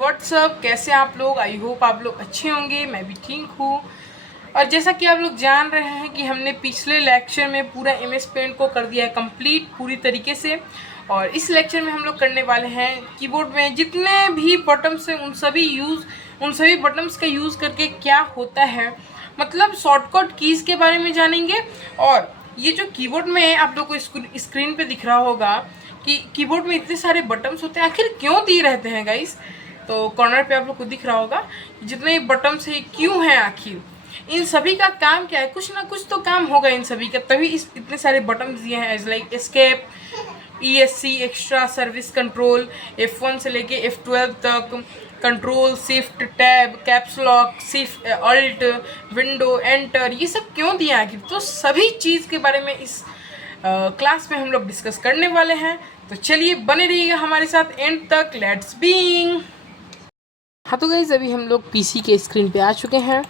WhatsApp, कैसे आप लोग? आई होप आप लोग अच्छे होंगे, मैं भी ठीक हूँ। और जैसा कि आप लोग जान रहे हैं कि हमने पिछले लेक्चर में पूरा MS पेंट को कर दिया है कंप्लीट पूरी तरीके से। और इस लेक्चर में हम लोग करने वाले हैं कीबोर्ड में जितने भी बटन्स हैं उन सभी बटन्स का यूज़ करके क्या होता है, मतलब शॉर्टकट कीज़ के बारे में जानेंगे। और ये जो कीबोर्ड में आप लोग को स्क्रीन पे दिख रहा होगा कि कीबोर्ड में इतने सारे बटन्स होते हैं, आखिर क्यों दिए रहते हैं गाइस? तो कॉर्नर पे आप लोग को दिख रहा होगा जितने बटन्स है क्यों हैं, आखिर इन सभी का काम क्या है? कुछ ना कुछ तो काम होगा इन सभी का, तभी इतने सारे बटन्स दिए हैं। As like escape, ESC extra service control, F1 से लेके F12 तक, control, shift, tab, caps lock, shift, alt, window, enter, ये सब क्यों दिया है आखिर? तो सभी चीज़ के बारे में इस क्लास में हम लोग डिस्कस करने वाले हैं। तो चलिए बने रहिएगा हमारे साथ एंड तक। Let's being. हाँ तो गाइस, अभी हम लोग PC के स्क्रीन पे आ चुके हैं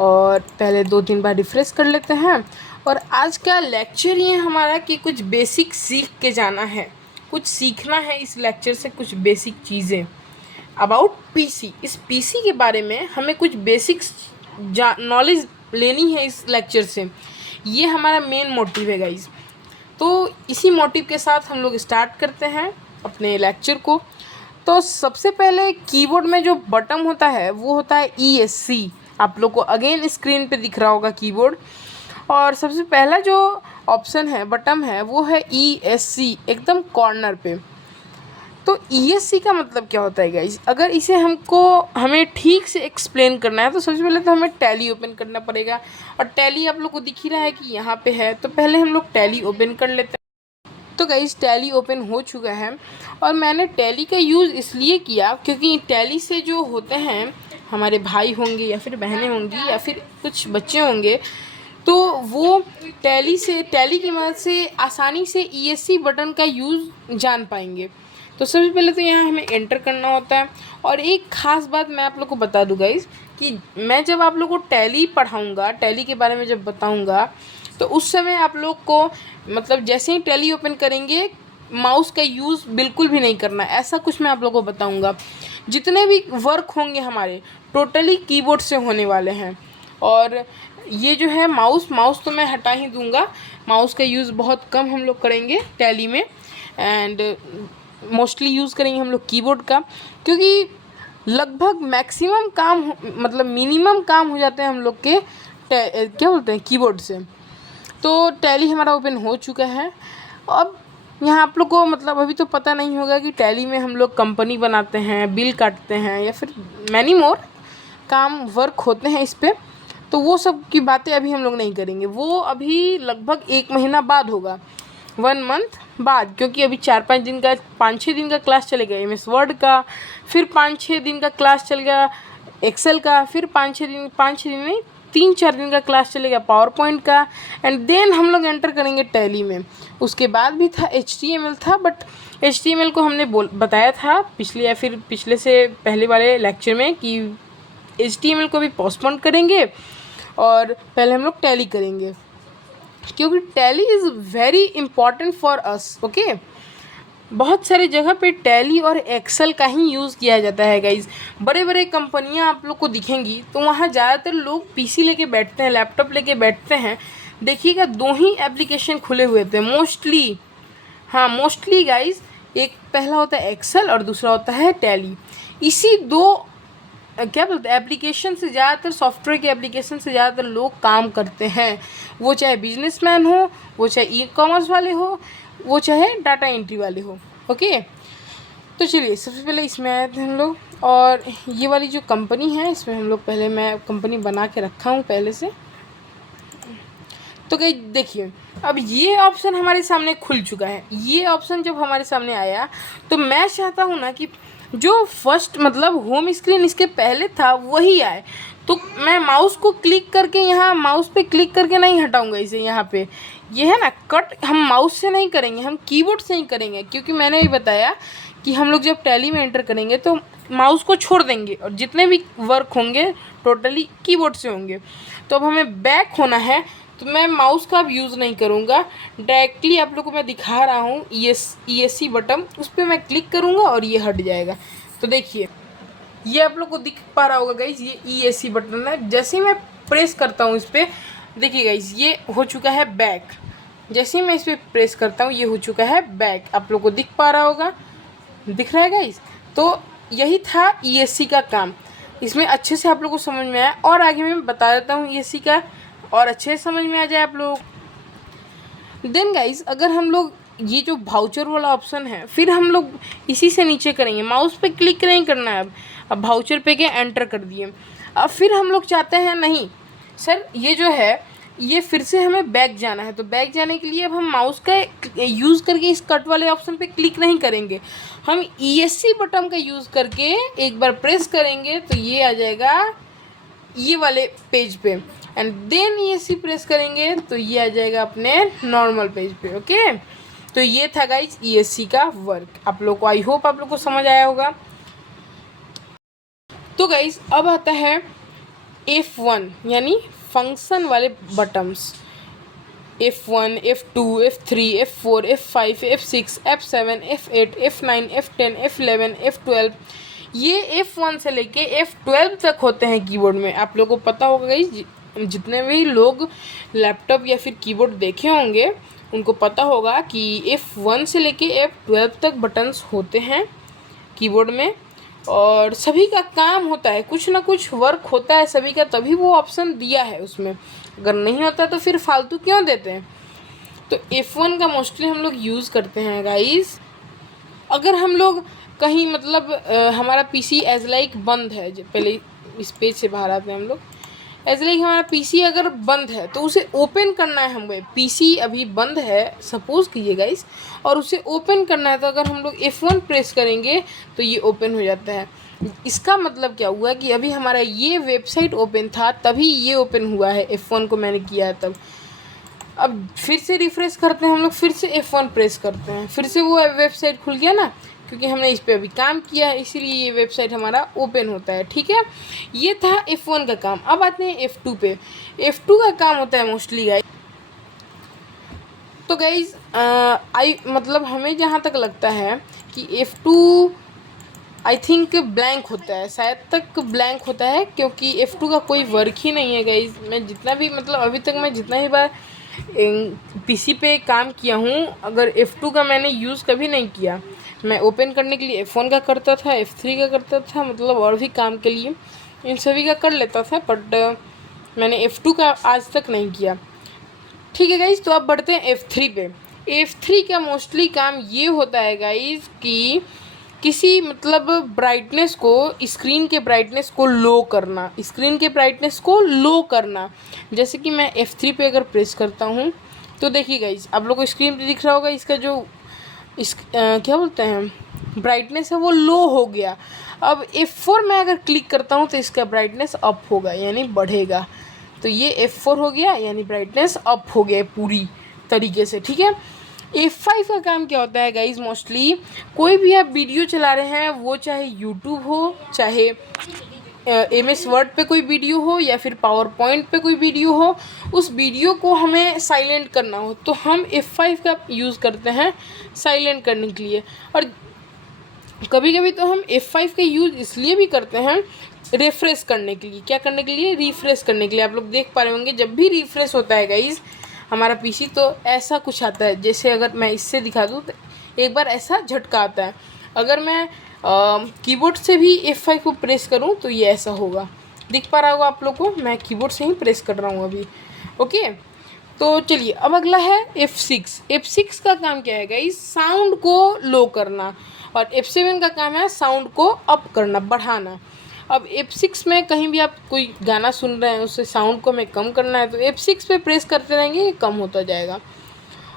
और पहले 2-3 बार रिफ्रेश कर लेते हैं। और आज का लेक्चर ये हमारा कि कुछ बेसिक सीख के जाना है, कुछ सीखना है इस लेक्चर से, कुछ बेसिक चीज़ें अबाउट PC। इस PC के बारे में हमें कुछ बेसिक्स नॉलेज लेनी है इस लेक्चर से। ये हमारा मेन मोटिव है गाइस। तो इसी मोटिव के साथ हम लोग स्टार्ट करते हैं अपने लेक्चर को। तो सबसे पहले कीबोर्ड में जो बटन होता है वो होता है ESC। आप लोग को अगेन स्क्रीन पे दिख रहा होगा कीबोर्ड। और सबसे पहला जो ऑप्शन है, बटन है, वो है ESC एकदम कॉर्नर पे। तो ESC का मतलब क्या होता है गाइस? अगर इसे हमें ठीक से एक्सप्लेन करना है तो सबसे पहले तो हमें टैली ओपन करना पड़ेगा। और टैली आप लोग को दिख ही रहा है कि यहाँ पे है, तो पहले हम लोग टैली ओपन कर लेते हैं। तो गाइस टैली ओपन हो चुका है और मैंने टैली का यूज़ इसलिए किया क्योंकि टैली से जो होते हैं हमारे भाई होंगे या फिर बहनें होंगी या फिर कुछ बच्चे होंगे, तो वो टैली की मदद से आसानी से ESC बटन का यूज़ जान पाएंगे। तो सबसे पहले तो यहाँ हमें एंटर करना होता है। और एक ख़ास बात मैं आप लोग को बता दूँ गाइस कि मैं जब आप लोग को टैली पढ़ाऊँगा, टैली के बारे में जब बताऊँगा, तो उस समय आप लोग को मतलब जैसे ही टैली ओपन करेंगे माउस का यूज़ बिल्कुल भी नहीं करना, ऐसा कुछ मैं आप लोगों को बताऊंगा। जितने भी वर्क होंगे हमारे टोटली कीबोर्ड से होने वाले हैं। और ये जो है माउस तो मैं हटा ही दूंगा। माउस का यूज़ बहुत कम हम लोग करेंगे टैली में, एंड मोस्टली यूज़ करेंगे हम लोग कीबोर्ड का, क्योंकि लगभग मैक्सिमम काम मतलब मिनिमम काम हो जाते हैं हम लोग के क्या बोलते हैं कीबोर्ड से। तो टैली हमारा ओपन हो चुका है। अब यहाँ आप लोग को मतलब अभी तो पता नहीं होगा कि टैली में हम लोग कंपनी बनाते हैं, बिल काटते हैं या फिर मैनी मोर काम वर्क होते हैं इस पर। तो वो सब की बातें अभी हम लोग नहीं करेंगे, वो अभी लगभग 1 महीना बाद होगा, 1 मंथ बाद, क्योंकि अभी 5-6 दिन का क्लास चलेगा MS वर्ड का, फिर 5-6 दिन का क्लास चलेगा एक्सेल का, फिर 5-6 दिन में 3-4 दिन का क्लास चलेगा पावर पॉइंट का, एंड देन हम लोग एंटर करेंगे टैली में। उसके बाद भी था HTML था, बट HTML को हमने बताया था पिछले से पहले वाले लेक्चर में कि HTML को भी पोस्टपोन करेंगे और पहले हम लोग टैली करेंगे, क्योंकि tally is very important for us. Okay, बहुत सारे जगह पे टैली और एक्सेल का ही यूज़ किया जाता है गाइज। बड़े बड़े कंपनियां आप लोग को दिखेंगी तो वहाँ ज़्यादातर लोग PC लेके बैठते हैं, लैपटॉप लेके बैठते हैं। देखिएगा 2 ही एप्लीकेशन खुले हुए थे मोस्टली गाइज। एक पहला होता है एक्सेल और दूसरा होता है टैली। इसी 2 क्या बोलते हैं एप्लीकेशन से, ज़्यादातर सॉफ्टवेयर के एप्लीकेशन से ज़्यादातर लोग काम करते हैं। वो चाहे बिजनेसमैन हो, वो चाहे ई-कॉमर्स वाले हो, वो चाहे डाटा एंट्री वाले हो। ओके, तो चलिए सबसे पहले इसमें आए थे हम लोग। और ये वाली जो कंपनी है इसमें हम लोग पहले, मैं कंपनी बना के रखा हूँ पहले से। तो कहीं देखिए अब ये ऑप्शन हमारे सामने खुल चुका है। ये ऑप्शन जब हमारे सामने आया तो मैं चाहता हूँ ना कि जो फर्स्ट मतलब होम स्क्रीन इसके पहले था वही आए। तो मैं माउस को क्लिक करके, यहाँ माउस पे क्लिक करके नहीं हटाऊंगा इसे। यहाँ पे ये है ना कट, हम माउस से नहीं करेंगे, हम कीबोर्ड से ही करेंगे, क्योंकि मैंने भी बताया कि हम लोग जब टैली में एंटर करेंगे तो माउस को छोड़ देंगे और जितने भी वर्क होंगे टोटली कीबोर्ड से होंगे। तो अब हमें बैक होना है, तो मैं माउस का अब यूज़ नहीं करूँगा, डायरेक्टली आप लोग को मैं दिखा रहा हूँ ESC बटन, उस पर मैं क्लिक करूँगा और ये हट जाएगा। तो देखिए ये आप लोग को दिख पा रहा होगा गाइज, ये ESC बटन है। जैसे ही मैं प्रेस करता हूँ इस पर, देखिए गाइज ये हो चुका है बैक। जैसे ही मैं इस पर प्रेस करता हूँ ये हो चुका है बैक, आप लोग को दिख पा रहा होगा, दिख रहा है गाइज। तो यही था ESC का काम, इसमें अच्छे से आप लोग को समझ में आया। और आगे मैं बता देता हूँ ESC का, और अच्छे से समझ में आ जाए आप लोग। देन गाइज अगर हम लोग ये जो वाउचर वाला ऑप्शन है, फिर हम लोग इसी से नीचे करेंगे, माउस पे क्लिक नहीं करना है। अब वाउचर पे के एंटर कर दिए। अब फिर हम लोग चाहते हैं नहीं सर ये जो है ये फिर से हमें बैक जाना है, तो बैक जाने के लिए अब हम माउस का यूज़ करके इस कट वाले ऑप्शन पे क्लिक नहीं करेंगे, हम ESC बटन का यूज़ करके एक बार प्रेस करेंगे तो ये आ जाएगा ये वाले पेज पे, एंड देन ESC प्रेस करेंगे तो ये आ जाएगा अपने नॉर्मल पेज पे। ओके, तो ये था गाइज ESC का वर्क। आप लोग को आई होप आप लोग को समझ आया होगा। तो गाइज अब आता है F1 यानी फंक्शन वाले buttons. F1, F2, F3, F4, F5, F6, F7, F8, F9, F10, F11, F12, ये F1 से लेके F12 तक होते हैं कीबोर्ड में। आप लोगों को पता होगा गाइस, जितने भी लोग लैपटॉप या फिर कीबोर्ड देखे होंगे उनको पता होगा कि F1 से लेके F12 तक बटन्स होते हैं कीबोर्ड में, और सभी का काम होता है, कुछ ना कुछ वर्क होता है सभी का, तभी वो ऑप्शन दिया है उसमें। अगर नहीं होता तो फिर फालतू क्यों देते हैं। तो F1 का मोस्टली हम लोग यूज़ करते हैं गाइस। अगर हम लोग कहीं मतलब हमारा PC एज लाइक बंद है, पहले इस पेज से बाहर आते हैं हम लोग। एज लाइक हमारा PC अगर बंद है तो उसे ओपन करना है हमें। PC अभी बंद है सपोज़ कीजिए गाइस, और उसे ओपन करना है, तो अगर हम लोग F1 प्रेस करेंगे तो ये ओपन हो जाता है। इसका मतलब क्या हुआ कि अभी हमारा ये वेबसाइट ओपन था तभी ये ओपन हुआ है, F1 को मैंने किया है तब। अब फिर से रिफ़्रेश करते हैं हम लोग, फिर से F1 प्रेस करते हैं, फिर से वो वेबसाइट खुल गया ना, क्योंकि हमने इस पर अभी काम किया है इसीलिए ये वेबसाइट हमारा ओपन होता है। ठीक है, ये था F1 का काम। अब आते हैं F2 पे। F2 का काम होता है मोस्टली गाइज, तो गाइज मतलब हमें जहाँ तक लगता है कि F2 आई थिंक ब्लैंक होता है, शायद तक ब्लैंक होता है, क्योंकि F2 का कोई वर्क ही नहीं है गाइज। मैं जितना भी मतलब अभी तक मैं जितना ही बार PC पे काम किया हूँ, अगर F2 का मैंने यूज़ कभी नहीं किया। मैं ओपन करने के लिए F1 का करता था, F3 का करता था, मतलब और भी काम के लिए इन सभी का कर लेता था, बट मैंने F2 का आज तक नहीं किया। ठीक है गाइज, तो अब बढ़ते हैं F3 पे। F3 का मोस्टली काम ये होता है गाइज कि किसी मतलब ब्राइटनेस को, स्क्रीन के ब्राइटनेस को लो करना, स्क्रीन के ब्राइटनेस को लो करना। जैसे कि मैं F3 पे अगर प्रेस करता हूँ तो देखिए गाइज आप लोग को स्क्रीन पे दिख रहा होगा, इसका जो क्या बोलते हैं ब्राइटनेस है वो लो हो गया। अब F4 में अगर क्लिक करता हूँ तो इसका ब्राइटनेस अप होगा यानी बढ़ेगा, तो ये F4 हो गया यानी ब्राइटनेस अप हो गया पूरी तरीके से। ठीक है, F5 का काम क्या होता है गाइज, मोस्टली कोई भी आप वीडियो चला रहे हैं, वो चाहे यूट्यूब हो, चाहे MS वर्ड पे कोई वीडियो हो, या फिर पावर पॉइंट पे कोई वीडियो हो, उस वीडियो को हमें साइलेंट करना हो तो हम F5 का यूज़ करते हैं साइलेंट करने के लिए। और कभी कभी तो हम F5 का यूज़ इसलिए भी करते हैं रिफ़्रेश करने के लिए। क्या करने के लिए? रिफ़्रेश करने के लिए। आप लोग देख पा रहे होंगे जब भी रिफ़्रेश होता है गाइज हमारा PC तो ऐसा कुछ आता है, जैसे अगर मैं इससे दिखा दूँ तो एक बार ऐसा झटका आता है। अगर मैं कीबोर्ड से भी F5 को प्रेस करूं तो ये ऐसा होगा, दिख पा रहा होगा आप लोग को, मैं कीबोर्ड से ही प्रेस कर रहा हूं अभी। ओके, तो चलिए अब अगला है F6। F6 का काम क्या है गाइस, साउंड को लो करना, और F7 का काम है साउंड को अप करना, बढ़ाना। अब F6 में कहीं भी आप कोई गाना सुन रहे हैं उससे साउंड को हमें कम करना है तो F6 पे प्रेस करते रहेंगे, ये कम होता जाएगा,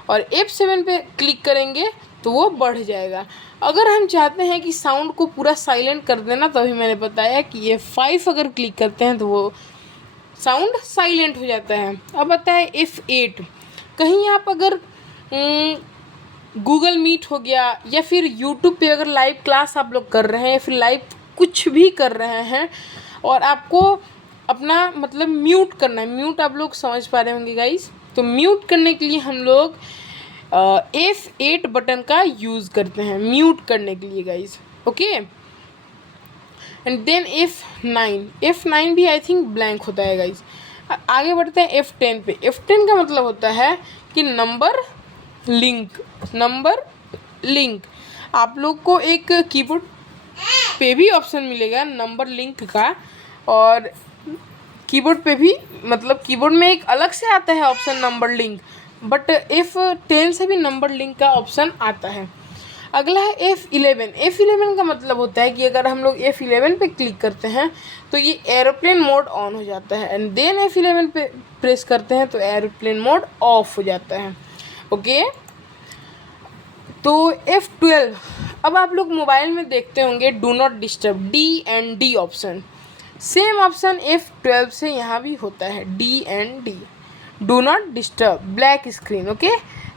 और F7 पे क्लिक करेंगे तो वो बढ़ जाएगा। अगर हम चाहते हैं कि साउंड को पूरा साइलेंट कर देना, तो अभी मैंने बताया कि F5 अगर क्लिक करते हैं तो वो साउंड साइलेंट हो जाता है। अब आता है F8। कहीं आप अगर गूगल मीट हो गया या फिर यूट्यूब पे अगर लाइव क्लास आप लोग कर रहे हैं, फिर लाइव कुछ भी कर रहे हैं और आपको अपना मतलब म्यूट करना है, म्यूट आप लोग समझ पा रहे होंगे गाइस, तो म्यूट करने के लिए हम लोग F8 बटन का यूज़ करते हैं म्यूट करने के लिए guys. Okay, and then F9 भी आई थिंक ब्लैंक होता है गाइज। आगे बढ़ते हैं F10 पे। F10 का मतलब होता है कि नंबर लिंक। आप लोग को एक कीबोर्ड पे भी ऑप्शन मिलेगा नंबर लिंक का, और कीबोर्ड पे भी, मतलब कीबोर्ड में एक अलग से आता है option number link, but F10 से भी नंबर लिंक का ऑप्शन आता है। अगला है F11 का मतलब होता है कि अगर हम लोग F11 पे क्लिक करते हैं तो ये एरोप्लेन मोड ऑन हो जाता है, एंड देन F11 पे प्रेस करते हैं तो एरोप्लेन मोड ऑफ हो जाता है। ओके, तो F12, अब आप लोग मोबाइल में देखते होंगे do not disturb, D option, same option F12 से यहाँ भी होता है, D do not disturb, black screen. Okay,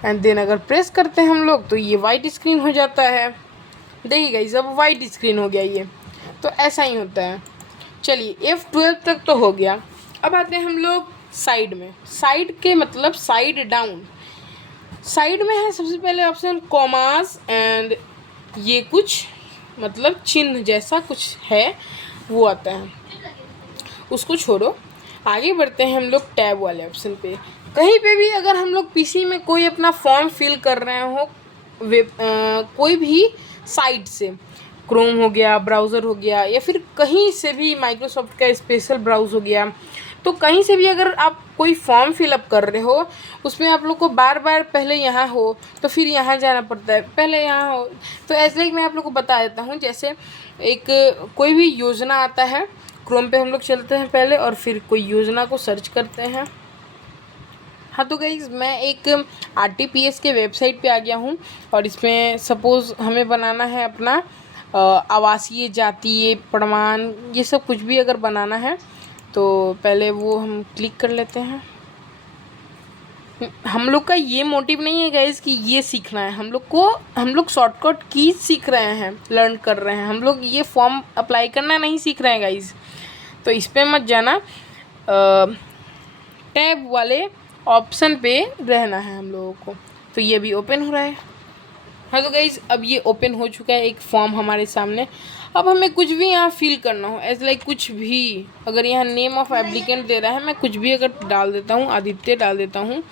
and then अगर प्रेस करते हैं हम लोग तो ये वाइट स्क्रीन हो जाता है। देखिए गाइस, अब वाइट स्क्रीन हो गया ये, तो ऐसा ही होता है। चलिए F12 तक तो हो गया। अब आते हैं हम लोग साइड में। साइड के मतलब साइड डाउन। साइड में है सबसे पहले ऑप्शन कॉमास, एंड ये कुछ मतलब चिन्ह जैसा कुछ है वो आता है, उसको छोड़ो। आगे बढ़ते हैं हम लोग टैब वाले ऑप्शन पे। कहीं पे भी अगर हम लोग पीसी में कोई अपना फॉर्म फिल कर रहे हो कोई भी साइट से, क्रोम हो गया, ब्राउज़र हो गया, या फिर कहीं से भी माइक्रोसॉफ्ट का स्पेशल ब्राउज़ हो गया, तो कहीं से भी अगर आप कोई फॉर्म फिलअप कर रहे हो उसमें आप लोग को बार बार पहले यहाँ हो तो फिर यहाँ जाना पड़ता है, पहले यहाँ हो, तो ऐसे ही मैं आप लोग को बता देता हूँ। जैसे एक कोई भी योजना आता है, क्रोम पे हम लोग चलते हैं पहले और फिर कोई योजना को सर्च करते हैं। हाँ, तो गाइज़ मैं एक RTPS के वेबसाइट पे आ गया हूँ, और इसमें सपोज़ हमें बनाना है अपना आवासीय जातीय प्रमाण, ये सब कुछ भी अगर बनाना है तो पहले वो हम क्लिक कर लेते हैं। हम लोग का ये मोटिव नहीं है गाइज़ कि ये सीखना है, हम लोग शॉर्टकट कीज सीख रहे हैं, लर्न कर रहे हैं, हम लोग ये फॉर्म अप्लाई करना नहीं सीख रहे हैं गाइज़। तो इस पर मत जाना, टैब वाले ऑप्शन पे रहना है हम लोगों को। तो ये भी ओपन हो रहा है। हाँ, तो गाइज़ अब ये ओपन हो चुका है एक फॉर्म हमारे सामने। अब हमें कुछ भी यहाँ फिल करना हो, एज लाइक कुछ भी, अगर यहाँ नेम ऑफ एप्लीकेंट दे रहा है, मैं कुछ भी अगर डाल देता हूँ, आदित्य डाल देता हूँ,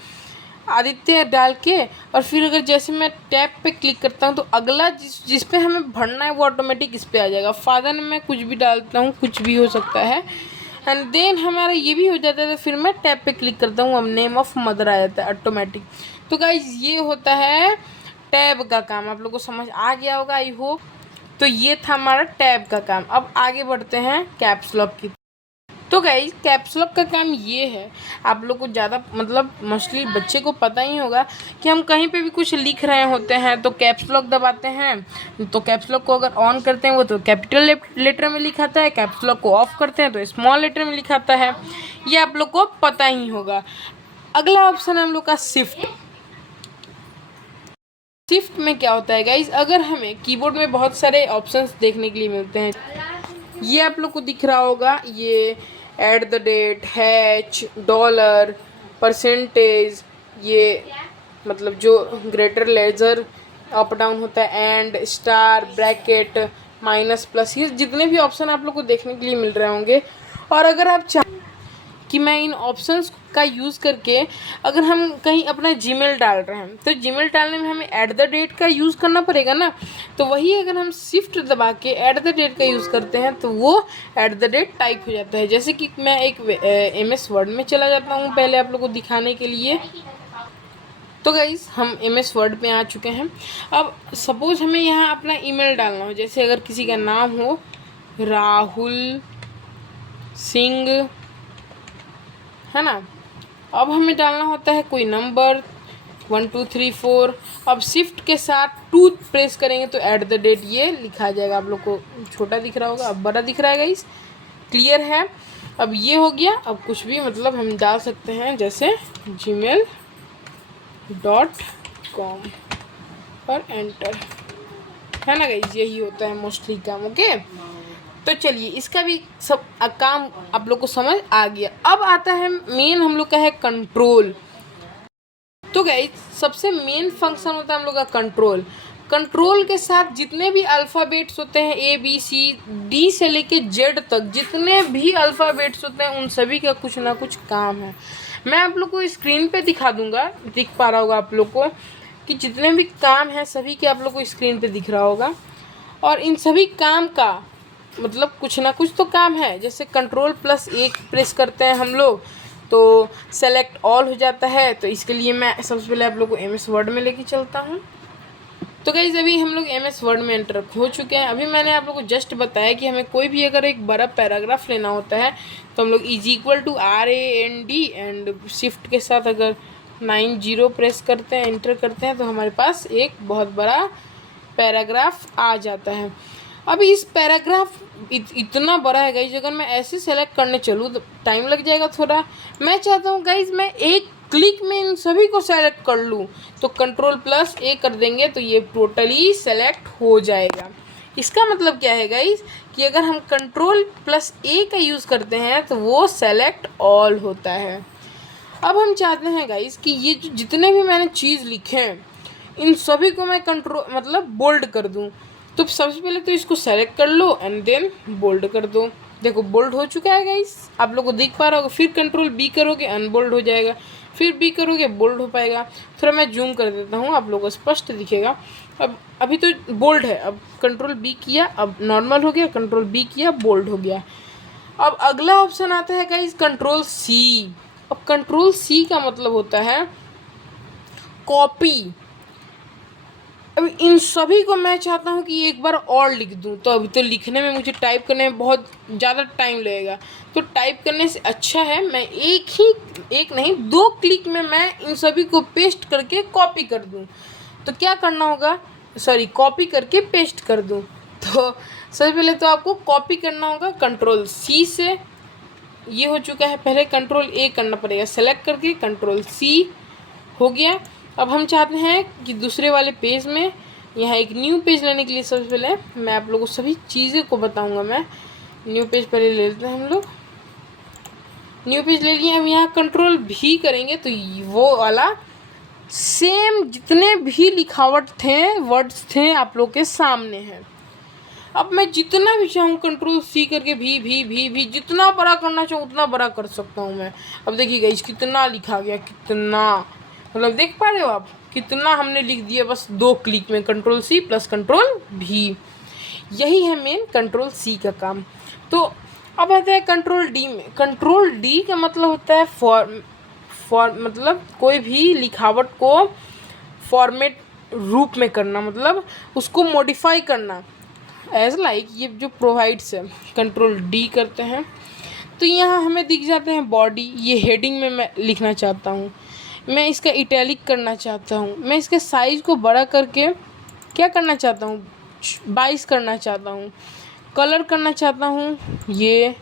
आदित्य डाल के, और फिर अगर जैसे मैं टैब पे क्लिक करता हूँ तो अगला जिस पे हमें भरना है वो ऑटोमेटिक इस पे आ जाएगा। फादर में मैं कुछ भी डालता हूँ, कुछ भी हो सकता है, एंड देन हमारा ये भी हो जाता है। तो फिर मैं टैब पे क्लिक करता हूँ, अब नेम ऑफ मदर आ जाता है ऑटोमेटिक। तो गाइज ये होता है टैब का काम, आप लोग को समझ आ गया होगा आई होप। तो ये था हमारा टैब का काम। अब आगे बढ़ते हैं कैप्स लॉक की। तो गाइज कैप्स लॉक का काम ये है, आप लोग को ज़्यादा मतलब मोस्टली बच्चे को पता ही होगा कि हम कहीं पे भी कुछ लिख रहे होते हैं तो कैप्स लॉक दबाते हैं। तो कैप्स लॉक को अगर ऑन करते हैं वो तो कैपिटल लेटर में लिखाता है, कैप्स लॉक को ऑफ करते हैं तो स्मॉल लेटर में लिखाता है, ये आप लोग को पता ही होगा। अगला ऑप्शन है हम लोग का शिफ्ट। शिफ्ट में क्या होता है गाइज, अगर हमें कीबोर्ड में बहुत सारे ऑप्शंस देखने के लिए मिलते हैं, ये आप लोग को दिख रहा होगा, ये @ हैच, डॉलर, परसेंटेज, ये मतलब जो ग्रेटर लेजर अप डाउन होता है, and, star, bracket, minus, plus, ये जितने भी ऑप्शन आप लोग को देखने के लिए मिल रहे होंगे। और अगर आप कि मैं इन ऑप्शंस का यूज़ करके अगर हम कहीं अपना जीमेल डाल रहे हैं तो जीमेल डालने में हमें @@ का यूज़ करना पड़ेगा ना, तो वही अगर हम शिफ्ट दबा के @ का यूज़ करते हैं तो वो @ टाइप हो जाता है। जैसे कि मैं एक MS वर्ड में चला जाता हूँ पहले आप लोगों को दिखाने के लिए। तो गाइज़ हम MS वर्ड में आ चुके हैं। अब सपोज़ हमें यहाँ अपना ईमेल डालना हो, जैसे अगर किसी का नाम हो राहुल सिंह, है ना, अब हमें डालना होता है कोई नंबर 1 2 3 4। अब शिफ्ट के साथ 2 प्रेस करेंगे तो @ ये लिखा जाएगा। आप लोग को छोटा दिख रहा होगा, अब बड़ा दिख रहा है गाइस, क्लियर है। अब ये हो गया। अब कुछ भी मतलब हम डाल सकते हैं, जैसे gmail.com पर एंटर, है ना गाइस, यही होता है मोस्टली काम। ओके, तो चलिए इसका भी सब काम आप लोग को समझ आ गया। अब आता है मेन हम लोग का है कंट्रोल। तो गाइस सबसे मेन फंक्शन होता है हम लोग का कंट्रोल। कंट्रोल के साथ जितने भी अल्फ़ाबेट्स होते हैं ए बी सी डी से लेके जेड तक, जितने भी अल्फ़ाबेट्स होते हैं उन सभी का कुछ ना कुछ काम है। मैं आप लोग को स्क्रीन पे दिखा दूंगा, दिख पा रहा होगा आप लोग को कि जितने भी काम हैं सभी के आप लोग को स्क्रीन पे दिख रहा होगा। और इन सभी काम का मतलब कुछ ना कुछ तो काम है। जैसे कंट्रोल+1 प्रेस करते हैं हम लोग तो सेलेक्ट ऑल हो जाता है। तो इसके लिए मैं सबसे पहले आप लोग को MS वर्ड में लेके चलता हूँ। तो गाइस अभी हम लोग MS वर्ड में एंटर हो चुके हैं। अभी मैंने आप लोग को जस्ट बताया कि हमें कोई भी अगर एक बड़ा पैराग्राफ लेना होता है तो हम लोग =RAND एंड शिफ्ट के साथ अगर 90 प्रेस करते हैं, एंटर करते हैं, तो हमारे पास एक बहुत बड़ा पैराग्राफ आ जाता है। अभी इस पैराग्राफ इतना बड़ा है गाइज, अगर मैं ऐसे सेलेक्ट करने चलूँ तो टाइम लग जाएगा थोड़ा। मैं चाहता हूँ गाइज मैं एक क्लिक में इन सभी को सेलेक्ट कर लूँ, तो कंट्रोल+A कर देंगे तो ये टोटली सेलेक्ट हो जाएगा। इसका मतलब क्या है गाइज कि अगर हम कंट्रोल+A का यूज़ करते हैं तो वो सेलेक्ट ऑल होता है। अब हम चाहते हैं गाइज कि ये जो जितने भी मैंने चीज़ लिखे हैं इन सभी को मैं कंट्रोल मतलब बोल्ड कर दूं। तो सबसे पहले तो इसको सेलेक्ट कर लो एंड देन बोल्ड कर दो। देखो बोल्ड हो चुका है गाइस, आप लोग को दिख पा रहा होगा। फिर कंट्रोल+B करोगे अनबोल्ड हो जाएगा, फिर B करोगे बोल्ड हो पाएगा। थोड़ा मैं जूम कर देता हूँ, आप लोगों को स्पष्ट दिखेगा। अब अभी तो बोल्ड है, अब कंट्रोल+B किया अब नॉर्मल हो गया, कंट्रोल+B किया बोल्ड हो गया। अब अगला ऑप्शन आता है गाइस कंट्रोल+C। अब कंट्रोल+C का मतलब होता है कॉपी। अब इन सभी को मैं चाहता हूँ कि एक बार और लिख दूँ, तो अभी तो लिखने में मुझे टाइप करने में बहुत ज़्यादा टाइम लगेगा। तो टाइप करने से अच्छा है मैं एक नहीं 2 क्लिक में मैं इन सभी को पेस्ट करके कॉपी कर दूँ। तो क्या करना होगा, कॉपी करके पेस्ट कर दूँ। तो सबसे पहले तो आपको कॉपी करना होगा कंट्रोल+C से। ये हो चुका है, पहले कंट्रोल+A करना पड़ेगा सेलेक्ट करके, कंट्रोल+C हो गया। अब हम चाहते हैं कि दूसरे वाले पेज में यहाँ एक न्यू पेज लेने के लिए सबसे पहले मैं आप लोगों को सभी चीज़ें को बताऊंगा। मैं न्यू पेज पहले ले लेते हैं हम लोग। न्यू पेज ले लिए, हम यहाँ कंट्रोल+V करेंगे तो वो वाला सेम जितने भी लिखावट थे वर्ड्स थे आप लोग के सामने हैं। अब मैं जितना भी चाहूँ कंट्रोल+C करके भी जितना बड़ा करना चाहूँ उतना बड़ा कर सकता हूँ मैं। अब देखिएगा इस कितना लिखा गया, कितना मतलब देख पा रहे हो आप कितना हमने लिख दिया बस 2 क्लिक में, कंट्रोल+C + कंट्रोल+V। यही है मेन कंट्रोल+C का काम। तो अब आता है कंट्रोल+D में। कंट्रोल+D का मतलब होता है मतलब कोई भी लिखावट को फॉर्मेट रूप में करना, मतलब उसको मॉडिफाई करना। एज लाइक ये जो प्रोवाइड्स है कंट्रोल+D करते हैं तो यहाँ हमें दिख जाते हैं बॉडी। ये हेडिंग में मैं लिखना चाहता हूँ, मैं इसका इटैलिक करना चाहता हूँ, मैं इसके साइज़ को बड़ा करके क्या करना चाहता हूँ 22 करना चाहता हूँ, कलर करना चाहता हूँ, ये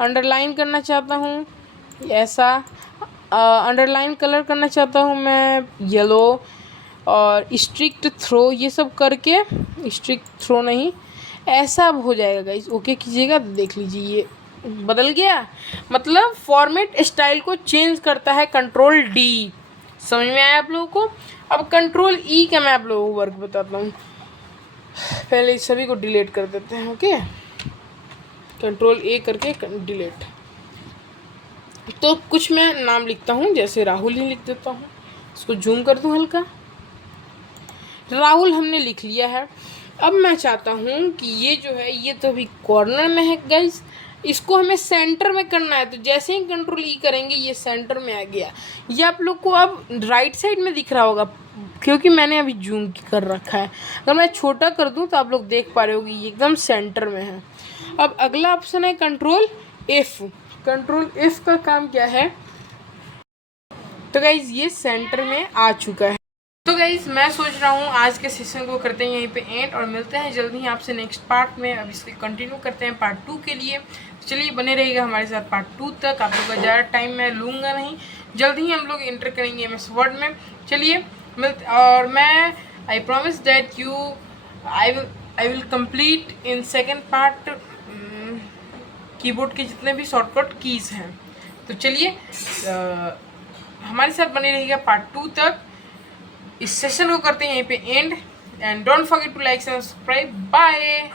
अंडरलाइन करना चाहता हूँ, ऐसा अंडरलाइन कलर करना चाहता हूँ मैं येलो, और स्ट्रिक्ट थ्रो ये सब करके, स्ट्रिक्ट थ्रो नहीं ऐसा अब हो जाएगा गाइस। ओके कीजिएगा तो देख लीजिए ये बदल गया, मतलब फॉर्मेट स्टाइल को चेंज करता है कंट्रोल+D। समझ में आया आप लोगों को। अब कंट्रोल+E का मैं आप लोगों को वर्क बताता हूँ। पहले इस सभी को डिलीट कर देते हैं। ओके कंट्रोल+A करके डिलीट। तो कुछ मैं नाम लिखता हूँ, जैसे राहुल ही लिख देता हूँ। इसको जूम कर दूँ हल्का, राहुल हमने लिख लिया है। अब मैं चाहता हूँ कि ये जो है ये तो अभी कॉर्नर में है गाइस, इसको हमें सेंटर में करना है। तो जैसे ही कंट्रोल+E करेंगे ये सेंटर में आ गया। ये आप लोग को अब राइट साइड में दिख रहा होगा क्योंकि मैंने अभी जूम कर रखा है। अगर मैं छोटा कर दूँ तो आप लोग देख पा रहे होगे ये एकदम सेंटर में है। अब अगला ऑप्शन है कंट्रोल+F। कंट्रोल+F का काम क्या है, तो गाइज ये सेंटर में आ चुका है। तो गाइज मैं सोच रहा हूँ आज के सेशन को करते हैं यहीं पे एंड, और मिलते हैं जल्दी ही आपसे नेक्स्ट पार्ट में। अब इसके कंटिन्यू करते हैं पार्ट 2 के लिए। चलिए बने रहिएगा हमारे साथ पार्ट 2 तक। आप लोग का ज़्यादा टाइम मैं लूँगा नहीं, जल्दी ही हम लोग एंटर करेंगे MS वर्ड में। चलिए मिलते, और मैं I promise that you I will complete in second part keyboard के जितने भी शॉर्टकट कीज़ हैं। तो चलिए हमारे साथ बने रहिएगा पार्ट 2 तक। इस सेशन को करते हैं यहीं पे and. and don't forget to like and subscribe. Bye.